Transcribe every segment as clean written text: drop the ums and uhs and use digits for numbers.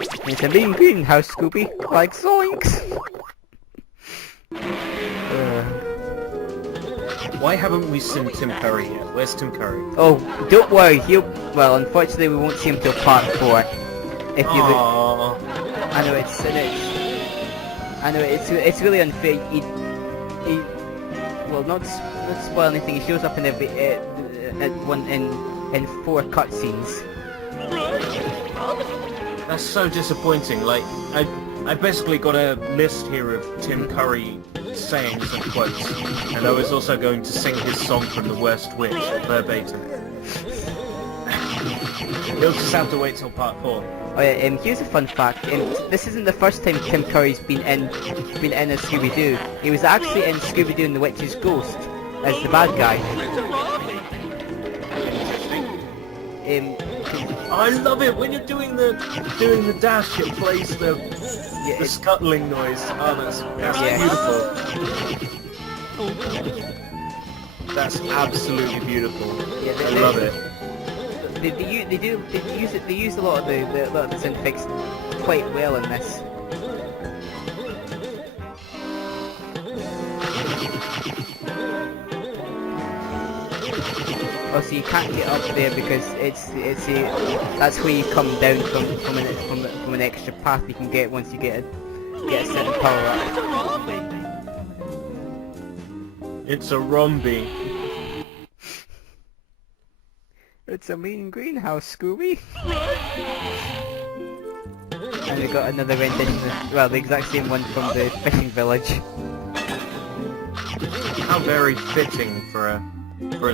It's a mean greenhouse, Scooby. Like zoinks. Why haven't we seen Tim Curry yet? Where's Tim Curry? Oh, don't worry. Well, unfortunately, we won't see him till part 4. If you look, Aww. I know it's really unfair. Well, not spoil anything. He shows up in every in 4 cutscenes. That's so disappointing. Like, I basically got a list here of Tim Curry sayings and quotes, and I was also going to sing his song from The Worst Witch verbatim. You'll just have to wait till part 4. Oh yeah, here's a fun fact. This isn't the first time Tim Curry's been in a Scooby-Doo. He was actually in Scooby-Doo and the Witch's Ghost as the bad guy. I love it when you're doing the dash. It plays the scuttling noise. Oh, that's beautiful. That's absolutely beautiful. Yeah, I love it. They use a lot of the sound effects quite well in this. Also, you can't get up there because that's where you come down from an extra path you can get once you get a certain power up. It's a Romby. It's a mean greenhouse, Scooby. And we got another rendition of, well, the exact same one from the fishing village. How very fitting for a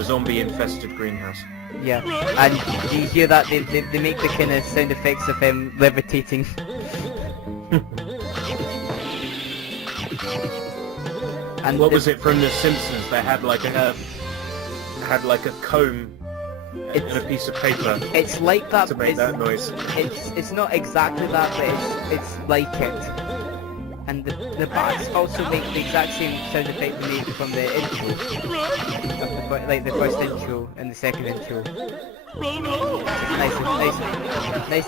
zombie-infested greenhouse. Yeah, and do you hear that? They make the kind of sound effects of him levitating. And what was it from The Simpsons? They had like a comb and a piece of paper. It's like that to make that noise. It's not exactly that, but it's like it. And the bats also make the exact same sound effect they make from the intro, like the first intro and the second intro. Nice. They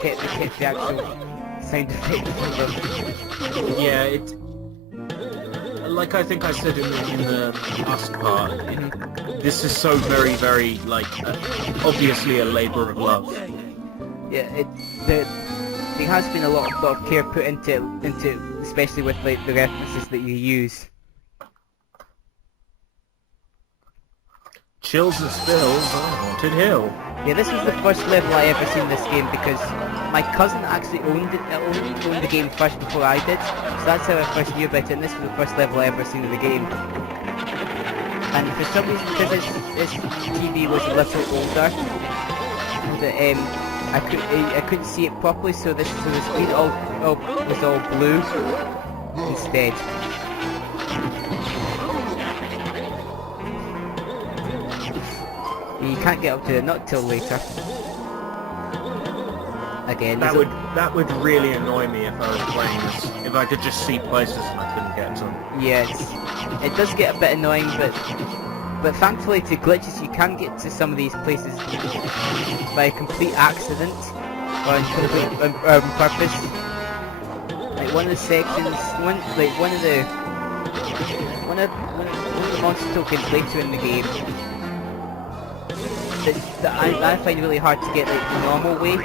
kept the actual sound effect from them. Yeah, like I think I said in the last part, this is so very, very, like, obviously a labour of love. Yeah, there has been a lot of care put into especially with like the references that you use. Chills and spills on Haunted Hill. Yeah, this was the first level I ever seen in this game because my cousin actually owned the game first before I did, so that's how I first knew about it, and this was the first level I ever seen of the game. And for some reason, because his TV was a little older, I couldn't see it properly, so the screen was all blue instead. You can't get up to it, not till later. Again, that would really annoy me if I was playing this. If I could just see places and I couldn't get to them. Yeah, it does get a bit annoying, but thankfully to glitches you can get to some of these places by a complete accident or on purpose. Like one of the sections, one of the monster tokens later in the game that I find really hard to get like the normal way.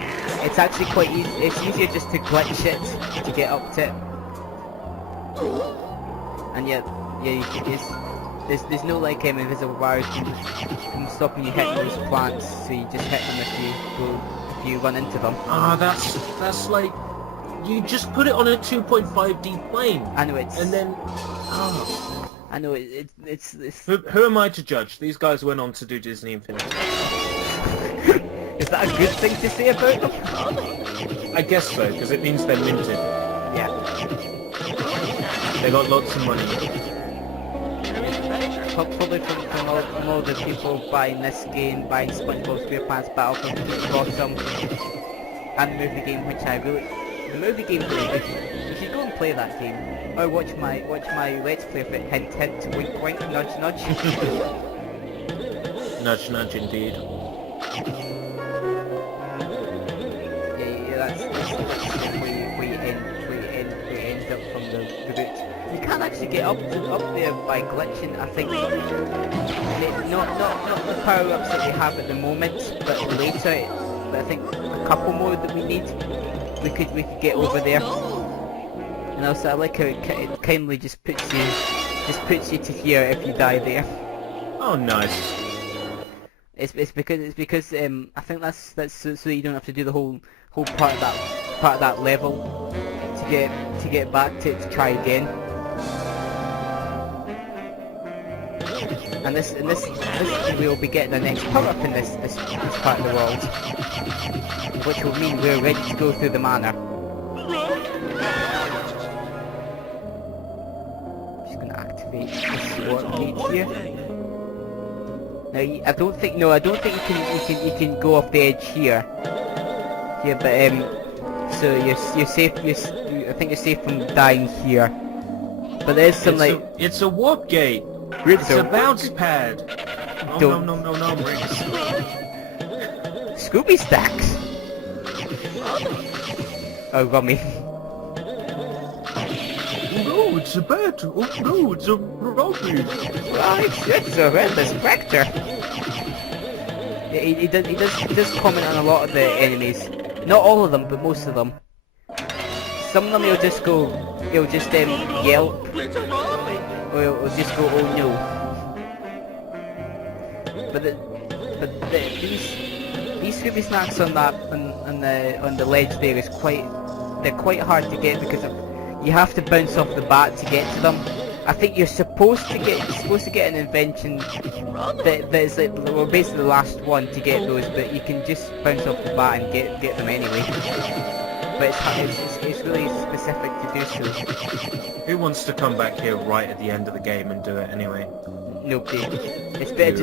It's actually quite easy. It's easier just to glitch it to get up to it. And there's no like invisible wires from stopping you hitting those plants, so you just hit them if you run into them. Ah, that's like you just put it on a 2.5D plane. I know it's. And then, I know it's. Who am I to judge? These guys went on to do Disney Infinity. Is that a good thing to say about them? I guess so, because it means they're minted. Yeah. They got lots of money. Probably from all the people buying this game, buying SpongeBob SquarePants Battle for the Bottom, and the movie game, which the movie game, you should go and play that game, or watch my Let's Play of it. Hint, hint, wink, wink, nudge, nudge. Nudge, nudge, indeed. Yeah, where you end up from the route. You can actually get up there by glitching. I think not the power ups that we have at the moment, but later. But I think a couple more that we need. We could get over there. And also, I like how it kindly just puts you to here if you die there. Oh, nice. It's because I think that's so you don't have to do the whole part of that level to get back to try again. And this we'll be getting the next power up in this part of the world, which will mean we're ready to go through the manor. Just gonna activate this warp gate here. Now, I don't think you can go off the edge here. Yeah, but so you're safe. I think you're safe from dying here. But there's some it's a warp gate. It's a bounce pad. Oh, no, Riggs. Scooby stacks. Oh, got me. Oh no, it's a bat. Oh no, it's a robbie. Right, it's a horrendous spectre. Yeah, he does comment on a lot of the enemies. Not all of them, but most of them. Some of them he'll just yelp. Or he'll just go, oh no. But these Scooby snacks on the ledge there is they're quite hard to get because you have to bounce off the bat to get to them. I think you're supposed to get an invention that is like, well, basically the last one to get those, but you can just bounce off the bat and get them anyway. But it's really specific to do so. Who wants to come back here right at the end of the game and do it anyway? Nobody. It's better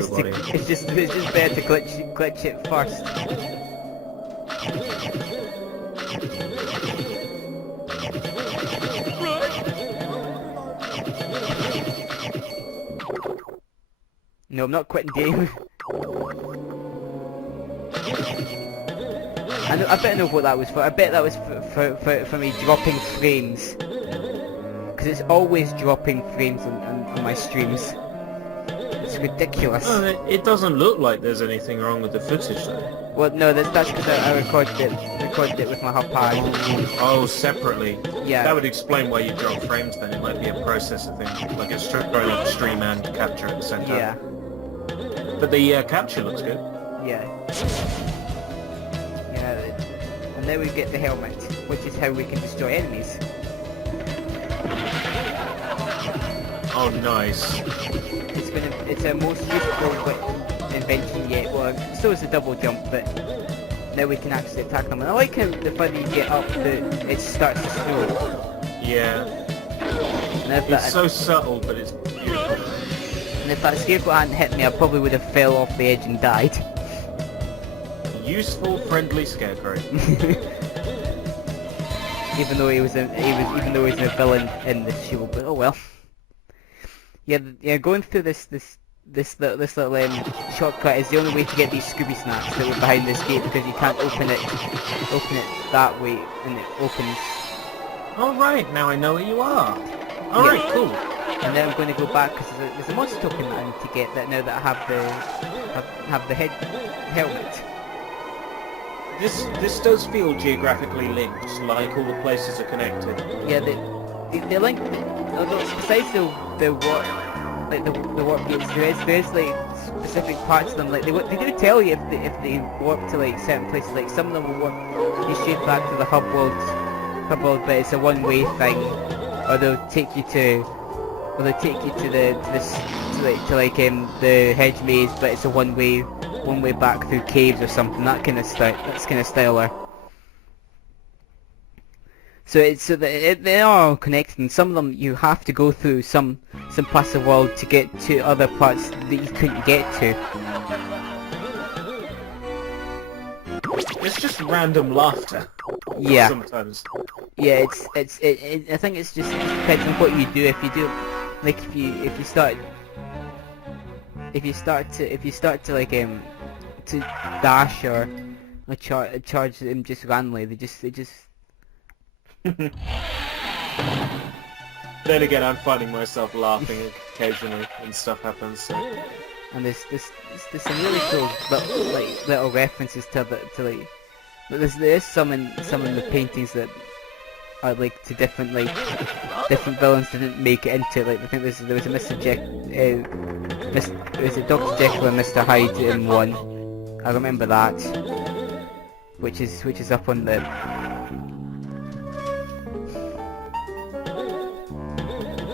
it's just better to glitch it first. No, I'm not quitting game. I bet I know what that was for. I bet that was for me dropping frames. Because it's always dropping frames on my streams. It's ridiculous. Oh, it doesn't look like there's anything wrong with the footage though. Well, no, that's because I recorded it with my hub pad. Oh, separately. Yeah. That would explain why you drop frames then. It might be a processor thing. Like it's trying to stream and capture at the same time. Yeah. But the capture looks good. Yeah. And then we get the helmet, which is how we can destroy enemies. Oh, nice. It's a most useful invention yet. Well, so is the double jump, but now we can actually attack them. And I like how the further you get up, it starts to snow. Yeah. It's so subtle, but it's beautiful. And if that scarecrow hadn't hit me, I probably would have fell off the edge and died. Useful, friendly scarecrow. even though he's a villain in the show, but oh well. Yeah, going through this little shortcut is the only way to get these Scooby snacks that were behind this gate, because you can't open it that way, and it opens. All right, now I know where you are. All right, cool. And then I'm going to go back because there's a monster token that I need to get. That now that I have the helmet. This does feel geographically linked, like all the places are connected. Yeah, they're linked. Besides the warp gates, there's like specific parts of them. Like they do tell you if they warp to like certain places. Like some of them will warp you straight back to the hub world, but it's a one-way thing, or they'll take you to the hedge maze, but it's a one way back through caves or something. That's kind of styler. So they are all connected, and some of them you have to go through some parts of the world to get to other parts that you couldn't get to. It's just random laughter. Yeah. Sometimes. Yeah, I think it depends on what you do. If you do, like if you start to like to dash or charge him just randomly. They just. Then again, I'm finding myself laughing occasionally when stuff happens. So. And there's some really cool little references to like. There's some in the paintings that are like to different villains didn't make it into. Like I think there was a Mr. Was it Dr. Jekyll and Mr. Hyde in one? I remember that, which is up on the.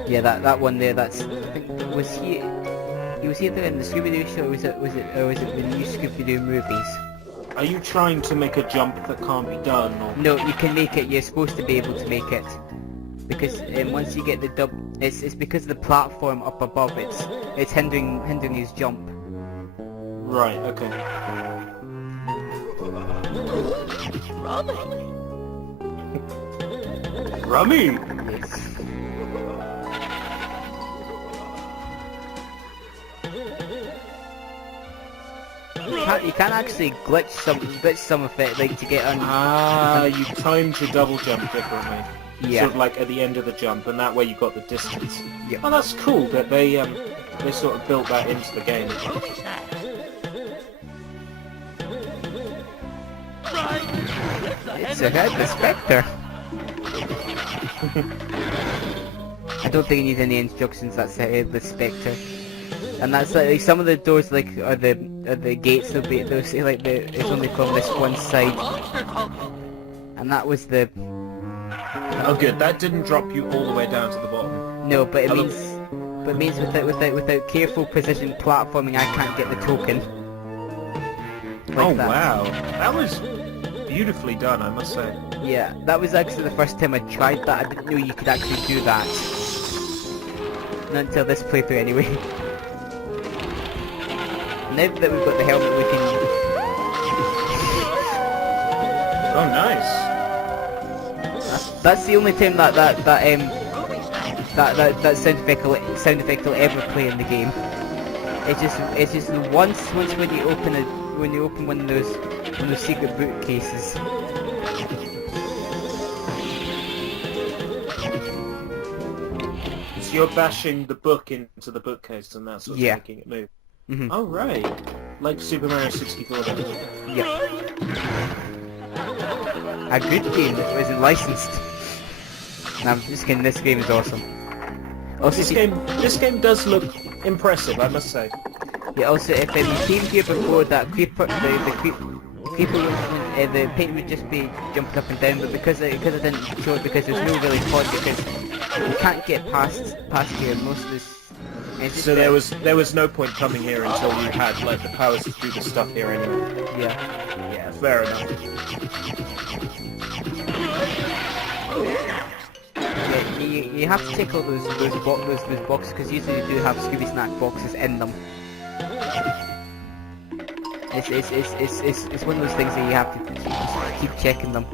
Yeah, that one there. That's I think he was either in the Scooby-Doo show or was it the new Scooby-Doo movies? Are you trying to make a jump that can't be done? Or? No, you can make it. You're supposed to be able to make it because once you get the it's because of the platform up above. It's hindering his jump. Right. Okay. Rummy. Yes. You can actually glitch some of it, like to get on. Ah, you timed your double jump differently. Yeah. Sort of like at the end of the jump, and that way you got the distance. Yep. Oh, that's cool that they sort of built that into the game. It's a headless spectre. I don't think you need any instructions. That's a headless spectre. And that's like some of the doors are the gates. They'll say like it's only from this one side, and that was the. Oh, good. That didn't drop you all the way down to the bottom. No, but it means without careful precision platforming, I can't get the token. Oh wow, that was beautifully done, I must say. Yeah, that was actually the first time I tried that. I didn't know you could actually do that. Not until this playthrough, anyway. Now that we've got the helmet, we can. Oh, nice. That's the only time that sound effect will ever play in the game. It's just once when you open one of those secret bookcases. So you're bashing the book into the bookcase, and that's what's making it move. Mm-hmm. Oh right, like Super Mario 64 does. Yeah. A good game that wasn't licensed. No, I'm just kidding, this game is awesome. Also, this game does look impressive, I must say. Yeah, also if you came here before that creeper, the paint would just be jumping up and down, but because I didn't show it because there's no really pod, because you can't get past here most of this. So there was no point coming here until you had like the powers to do the stuff here anyway. Yeah. Yeah, fair enough. Yeah, you have to take all those boxes because usually you do have Scooby Snack boxes in them. It's one of those things that you have to keep checking them.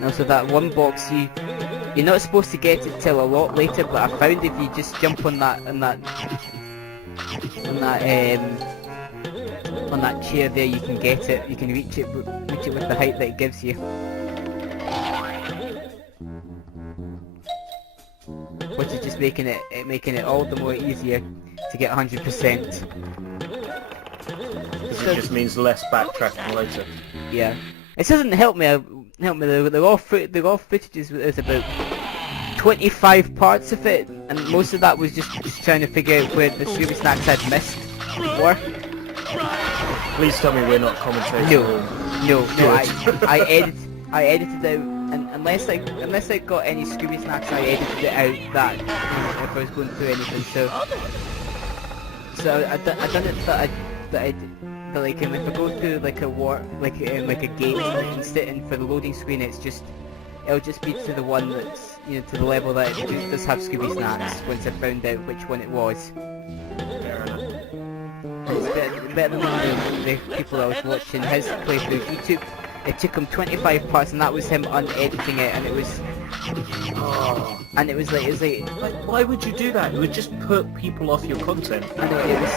Now, so that one box you're not supposed to get it till a lot later, but I found if you just jump on that chair there, you can get it. You can reach it with the height that it gives you. Which is just making it all the more easier to get 100%. Because it just means less backtracking later. Yeah, it doesn't help me. They're all footages. There's about 25 parts of it, and most of that was just trying to figure out where the Scooby Snacks I'd missed were. Please tell me we're not commentating. No. I edited out, and unless I got any Scooby Snacks, I edited it out. That if I was going through anything, so I done it that like if I go through like a gate and sit in for the loading screen, it'll just be to the one that's to the level that it does have Scooby Snacks once I found out which one it was. Fair enough. It's better than the people I was watching his playthrough. It took him 25 parts, and that was him unediting it, and it was. Oh, And it was like, Like, why would you do that? It would just put people off your content. I know it was,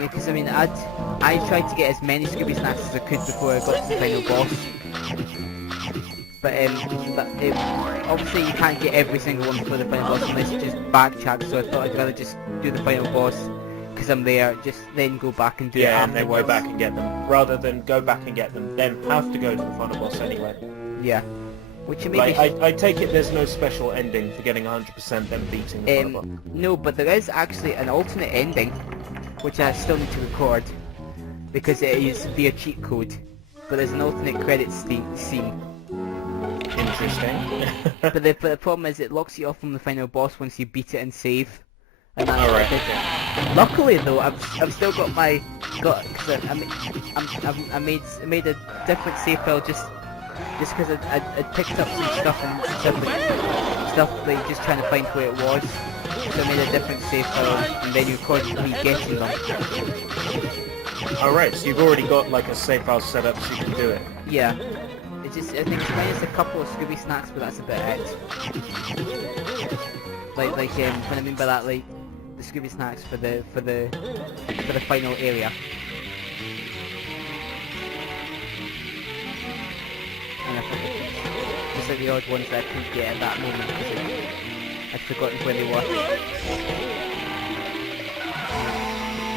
because I mean, I tried to get as many Scooby snacks as I could before I got to the final boss. But obviously you can't get every single one for the final boss unless you just backtrack. So I thought I'd rather just do the final boss because I'm there. Just then go back and do it Yeah, and then go afterwards. back and get them, rather than go back and get them, then have to go to the final boss anyway. Yeah, which maybe. Like, I take it there's no special ending for getting 100% then beating the final boss. No, but there is actually an alternate ending, which I still need to record because it is via cheat code. But there's an alternate credits scene. Interesting. But the problem is it locks you off from the final boss once you beat it and save. And that's Alright, what I did. Luckily though, I've still got my cause I made a different save file just because I picked up some stuff and stuff like just trying to find where it was. So I made a different save file and then you recorded me getting them. Alright, so you've already got like a save file set up so you can do it. Yeah. I think it's minus a couple of Scooby snacks, but that's about it. Like what I mean by that, like the Scooby snacks for the final area. And I forgot, just like the odd ones that I couldn't get at that moment because I'd forgotten where they were.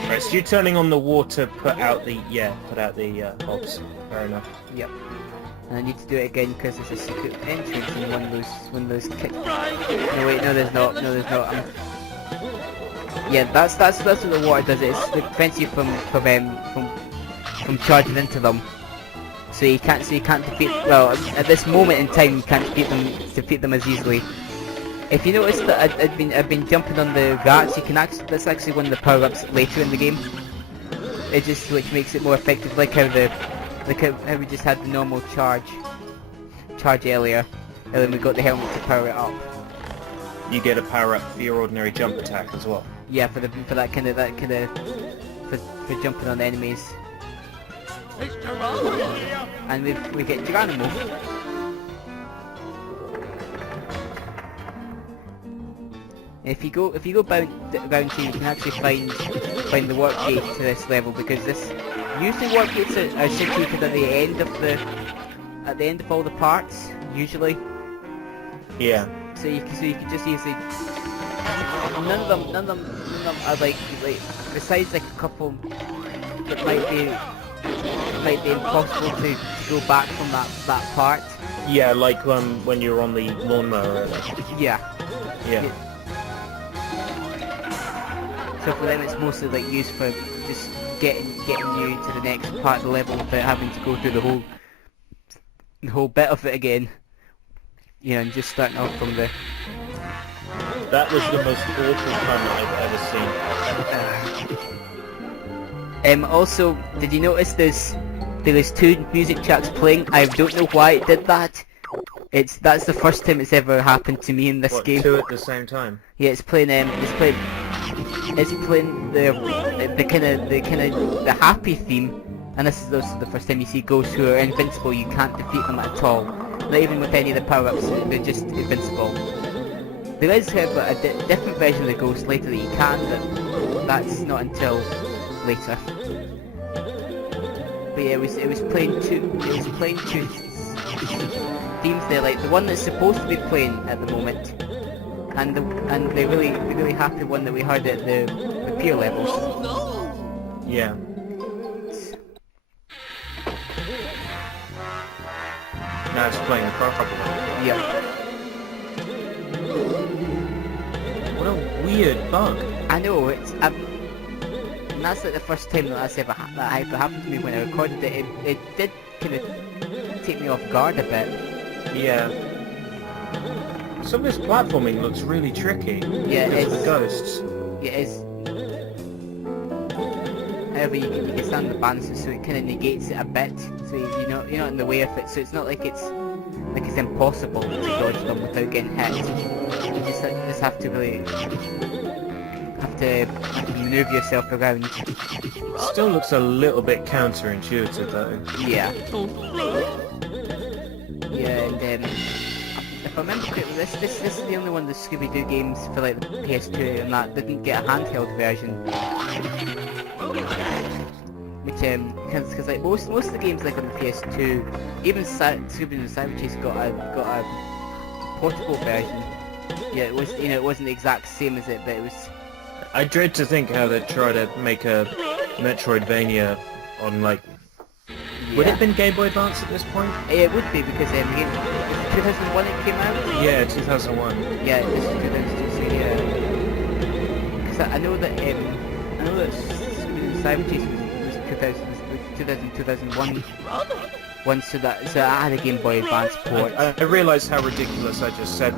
Right, so you're turning on the water, put out the hops. Fair enough. Yep. And I need to do it again because there's a secret entrance in one of those kits. No wait, no there's not. Yeah, that's what the water does. It prevents you from charging into them. So you can't defeat. Well, at this moment in time, you can't defeat them as easily. If you notice that I've been jumping on the rats, you can that's actually one of the power-ups later in the game. Which makes it more effective, like how we just had the normal charge earlier, and then we got the helmet to power it up. You get a power up for your ordinary jump attack as well. Yeah, for that kind of for jumping on enemies. And we get Geronimo. If you go around here, you can actually find the warp gate to this level because usually warp gates are situated at the end of all the parts usually. Yeah. So you can just easily. None of them are like besides like a couple that might be impossible to go back from that part. Yeah, like when you're on the lawnmower. Yeah. Yeah. So for them it's mostly like used for just getting you to the next part of the level without having to go through the whole bit of it again. You know, and just starting off from the... That was the most awful fun I've ever seen. Also, did you notice there's two music tracks playing? I don't know why it did that. That's the first time it's ever happened to me in this game. Two at the same time? Yeah, it's playing the happy theme, and this is also the first time you see ghosts who are invincible. You can't defeat them at all. Not even with any of the power-ups, they're just invincible. There is, however, a different version of the ghost later that you can, but that's not until later. But yeah, it was playing two themes there, like the one that's supposed to be playing at the moment, and the really happy one that we heard at the pier levels. Yeah. Now it's playing the proper one. Yeah. What a weird bug. I know, and that's like the first time that ever happened to me when I recorded it. It did kind of take me off guard a bit. Yeah. Some of this platforming looks really tricky. Yeah, because of the ghosts. Yeah, it is. However, you can stand the balances, so it kind of negates it a bit. So you're not in the way of it. So it's not like it's impossible to dodge them without getting hit. You just have to really have to maneuver yourself around. Still looks a little bit counterintuitive though. Yeah. Yeah, and if I remember correctly, this is the only one of the Scooby-Doo games for like the PS2 and that didn't get a handheld version. Which because like most of the games like on the PS2, even Scooby-Doo Cyber Chase got a portable version. Yeah, it was, it wasn't the exact same as it, but it was. I dread to think how they'd try to make a Metroidvania on like. Yeah. Would it have been Game Boy Advance at this point? It would be because 2001 it came out. Yeah, 2001. Yeah, this is 2002. So yeah, because I know that Scooby-Doo Cyber Chase was 2001 one, so I had a Game Boy Advance port. I realised how ridiculous I just said.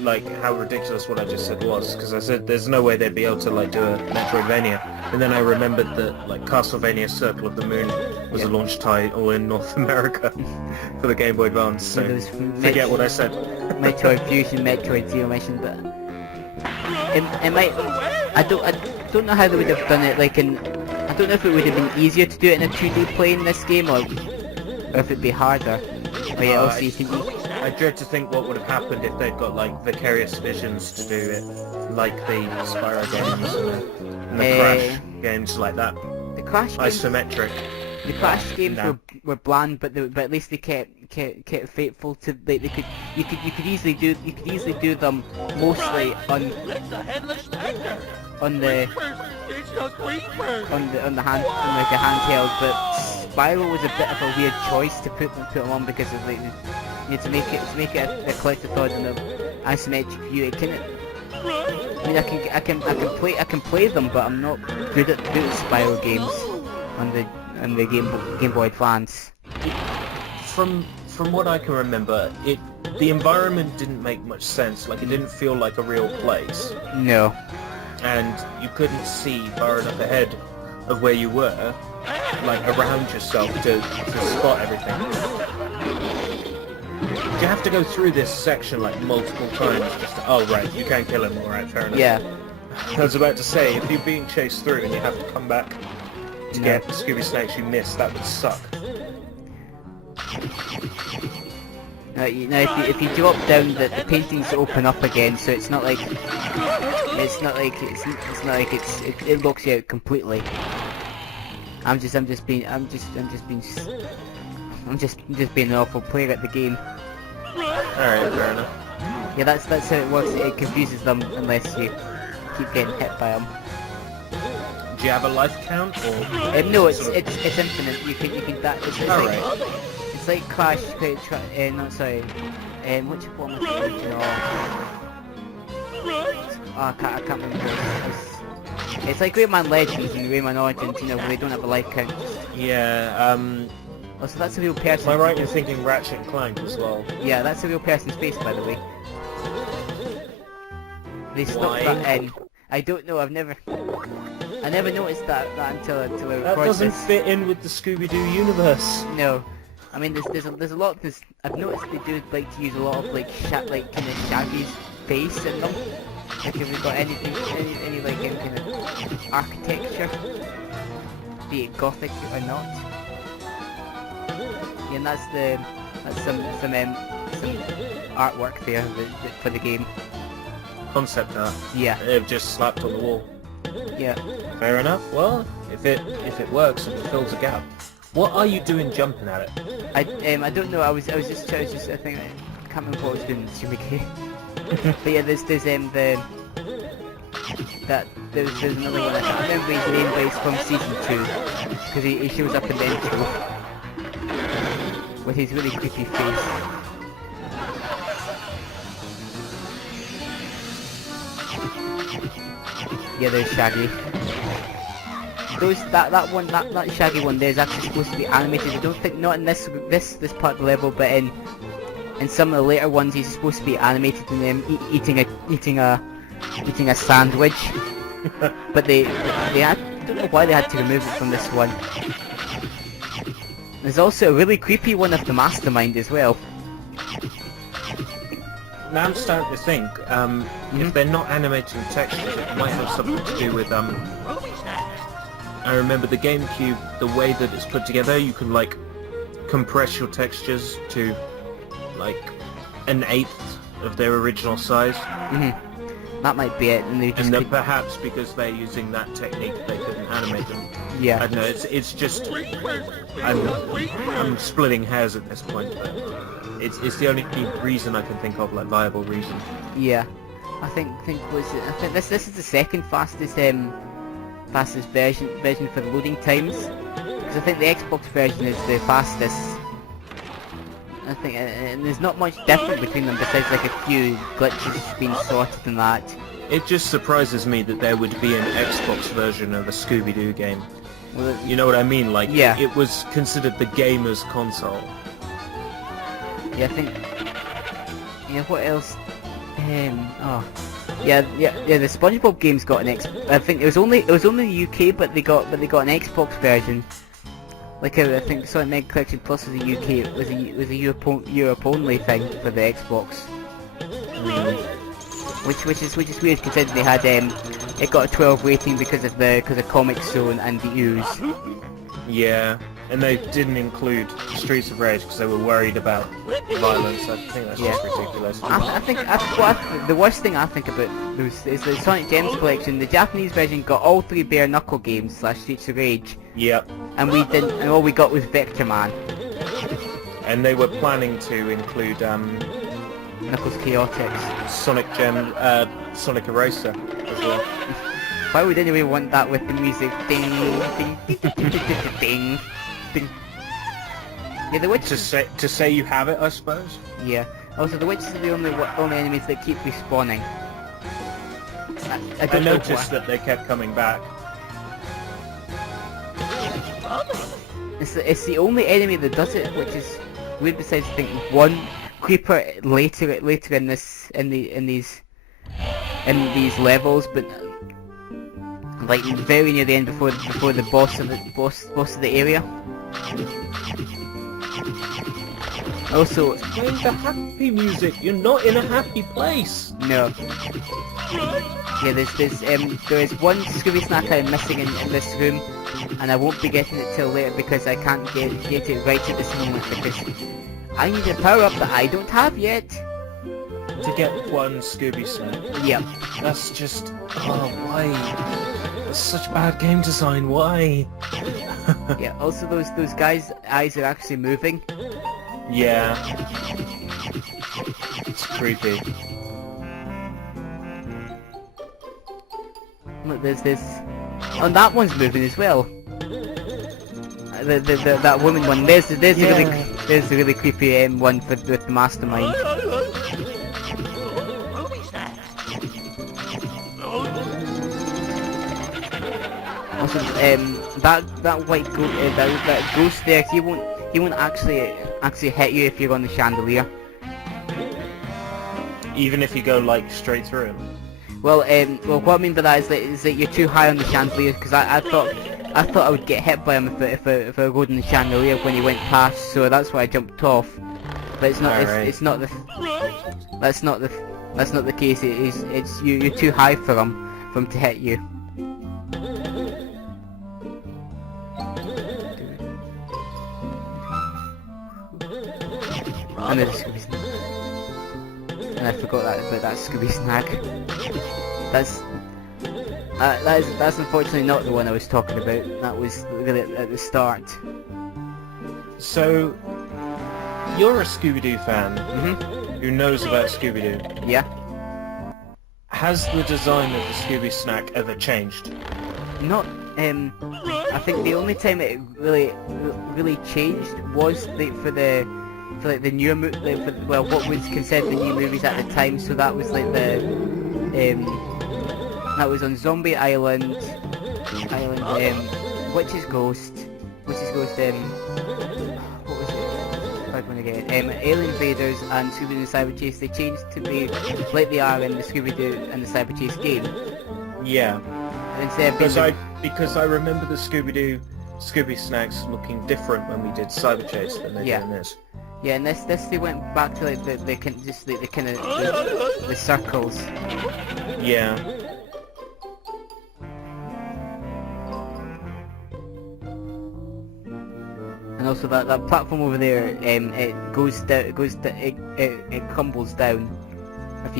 Like how ridiculous what I just said was, because I said there's no way they'd be able to like do a Metroidvania, and then I remembered that like Castlevania Circle of the Moon was a launch title in North America for the Game Boy Advance, so forget what I said. Metroid Fusion, Metroid Zero Mission, but it might. I don't know how they would have done it. Like I don't know if it would have been easier to do it in a 2D plane in this game, or if it'd be harder. Oh yeah, also you can. I dread to think what would have happened if they'd got like Vicarious Visions to do it, like the Spyro games and the Crash games like that. The Crash games, isometric. The Crash games were bland, but at least they kept faithful to like you could easily do them mostly on the handheld, but Spyro was a bit of a weird choice to put them on because of like. To make it a collectathon and an isometric view. I mean, I can play them, but I'm not good at Spyro games on the Game Boy Advance. From what I can remember, the environment didn't make much sense. Like it didn't feel like a real place. No. And you couldn't see far enough ahead of where you were, like around yourself to spot everything. You have to go through this section like multiple times just to, oh right, you can't kill him, alright, fair enough. Yeah. I was about to say, if you're being chased through and you have to come back to get the Scooby Snacks you missed, that would suck. Now, if you drop down, the paintings open up again, so it's not like it locks you out completely. I'm just being an awful player at the game. Alright, fair enough. Yeah, that's how it works. It confuses them unless you keep getting hit by them. Do you have a life count or? No, it's infinite. You can that. It's like Crash. No, sorry. Which one was the original? Oh, I can't remember. It's like Rayman Legends and Rayman Origins, where they don't have a life count. Yeah. Oh, so that's a real person. Am I right in thinking Ratchet and Clank as well? Yeah, that's a real person's face, by the way. They stuck that in. I don't know. I never noticed that until I recorded That doesn't fit in with the Scooby-Doo universe. No. I mean, there's a lot of this. I've noticed they do like to use a lot of like kind of Shaggy's face in them. Like if we've got any like any kind of architecture, be it gothic or not. Yeah, and that's some artwork there for the game. Concept art. Yeah. They've just slapped on the wall. Yeah. Fair enough. Well, if it works and it fills a gap. What are you doing jumping at it? I don't know. I was just I think I can't remember what I was doing in Super K. But yeah, there's another one. I can't remember his name, but it's from season 2 because he shows up in the intro with his really creepy face. Yeah, there's Shaggy. That Shaggy one there is actually supposed to be animated. I don't think, not in this part of the level, but in some of the later ones he's supposed to be animated and them eating a sandwich. But I don't know why they had to remove it from this one. There's also a really creepy one of the Mastermind as well. Now I'm starting to think, if they're not animating textures, it might have something to do with, I remember the GameCube, the way that it's put together, you can, like, compress your textures to, like, an eighth of their original size. That might be it, and they just And then could- perhaps because they're using that technique, they couldn't animate them. yeah. I don't know. It's just I'm splitting hairs at this point, but it's the only reason I can think of, like viable reason. Yeah, I think this is the second fastest fastest version for loading times, because I think the Xbox version is the fastest. I think, and there's not much different between them besides like a few glitches being sorted and that. It just surprises me that there would be an Xbox version of a Scooby-Doo game. Well, You know what I mean? Like, Yeah. it was considered the gamer's console. yeah, I think. Yeah, what else? Yeah, the SpongeBob game's got an X. I think it was only in the UK, but they got an Xbox version. Like I think Sonic Mega Collection Plus was a UK, it was a Europe only thing for the Xbox. Which is weird considering they had it got a 12 rating because of Comic Zone and the ooze. Yeah, and they didn't include Streets of Rage because they were worried about violence. I think that's just ridiculous. I think the worst thing I think about those is the Sonic Gems collection. The Japanese version got all 3 bare knuckle games / Streets of Rage, Yep, and we didn't, and all we got was Vector Man. and they were planning to include Knuckles Chaotix. Sonic Eraser as well. Why would anyone want that with the music? Ding, ding, ding, ding, ding, ding, ding. Yeah, the witches. To say you have it, I suppose. Yeah. Also, the witches are the only enemies that keep respawning. I I don't know noticed why. that they kept coming back. It's the only enemy that does it, which is weird. Besides, I think one creeper later in these levels, but like very near the end before the boss of the area. Also, Playing the happy music. You're not in a happy place. no. Yeah, there is one Scooby Snack I'm missing in this room, and I won't be getting it till later because I can't get it right at this moment because I need a power up that I don't have yet. To get one Scooby Snack. Yep. That's just... Oh, why? That's such bad game design, why? Yeah. Also, those guys' eyes are actually moving. Yeah. It's creepy. Look, there's this. Oh, that one's moving as well. That woman one. There's the really creepy one with the mastermind. Also, that white that ghost there, he won't actually hit you if you're on the chandelier. Even if you go, like, straight through him. Well, what I mean by that is that you're too high on the chandelier, because I thought I would get hit by him if I rode on the chandelier when he went past, so that's why I jumped off. But it's not. It's not the. That's not the case. It's you're too high for him to hit you. And there's a Scooby Snack. And I forgot about that Scooby Snack. That's unfortunately not the one I was talking about. That was really at the start. So, you're a Scooby-Doo fan who knows about Scooby-Doo. Yeah. Has the design of the Scooby Snack ever changed? Not. I think the only time it really changed was for the newer what was considered the new movies at the time. So that was like that was on Zombie Island, Witch's Ghost, what was it? Third one again. Alien Invaders and Scooby-Doo and the Cyber Chase. They changed to be like they are in the Scooby-Doo and the Cyber Chase game. Yeah. Instead of Because I remember the Scooby Snacks looking different when we did Cyber Chase than they did in this. Yeah, and this they went back to like the kind of the circles. Yeah. And And also that platform over there, it goes down, it crumbles down if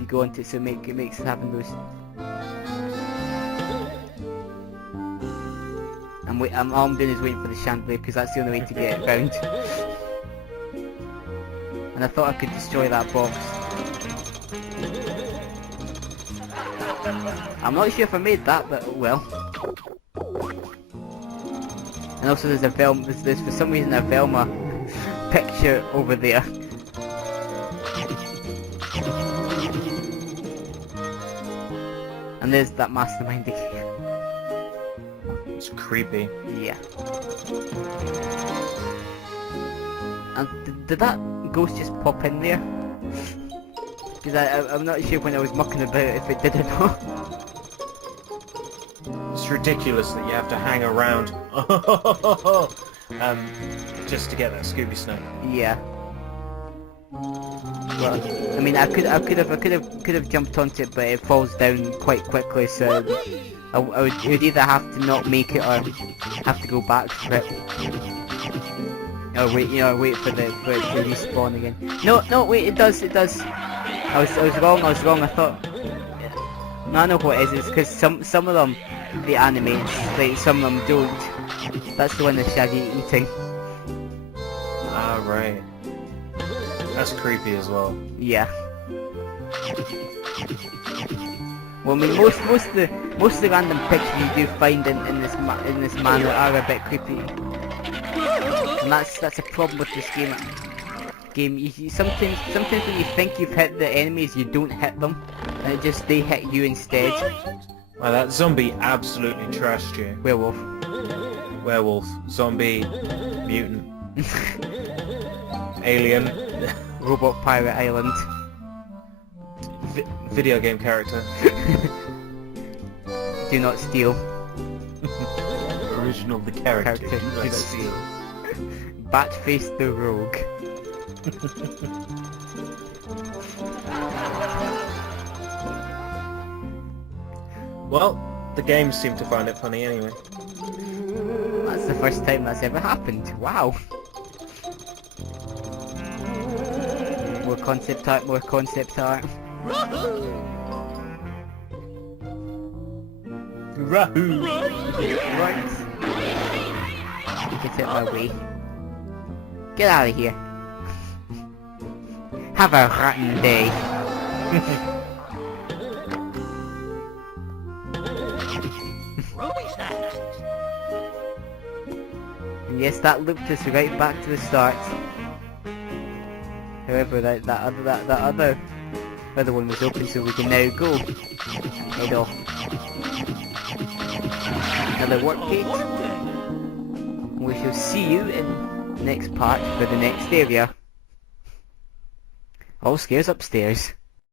you go onto it, so it makes it happen those. All I'm doing is waiting for the chandelier because that's the only way to get it round. And I thought I could destroy that box. I'm not sure if I made that, but well. And also there's a Velma, there's for some reason a Velma picture over there. And there's that mastermind again. It's creepy. Yeah. And did that ghost just pop in there? Because I'm not sure when I was mucking about if it did or not. It's ridiculous that you have to hang around just to get that Scooby snack. Yeah. Well, I mean, I could have jumped onto it, but it falls down quite quickly, so I would either have to not make it or have to go back for it. Or wait for it to respawn again. No, wait, it does. I was wrong. I thought. No, I know what it is. It's because some of them they animate, like some of them don't. That's the one that's Shaggy eating. Ah, right. That's creepy as well. Yeah. Well, I mean, most of the random pictures you do find in this manner are a bit creepy, and that's a problem with this game. Sometimes when you think you've hit the enemies, you don't hit them, and they hit you instead. Wow, that zombie absolutely trashed you. Werewolf, zombie, mutant, alien, Robot Pirate Island. Video game character. Do not steal. Original the character. Do not steal. Batface the rogue. Well, the games seem to find it funny anyway. That's the first time that's ever happened. Wow. More concept art. Rahoo! Right. Get out my way. Get out of here. Have a rotten day. And yes, that looped us right back to the start. However, that other one was open, so we can now go. Head off. Another work gate. We shall see you in the next part for the next area. All scares upstairs.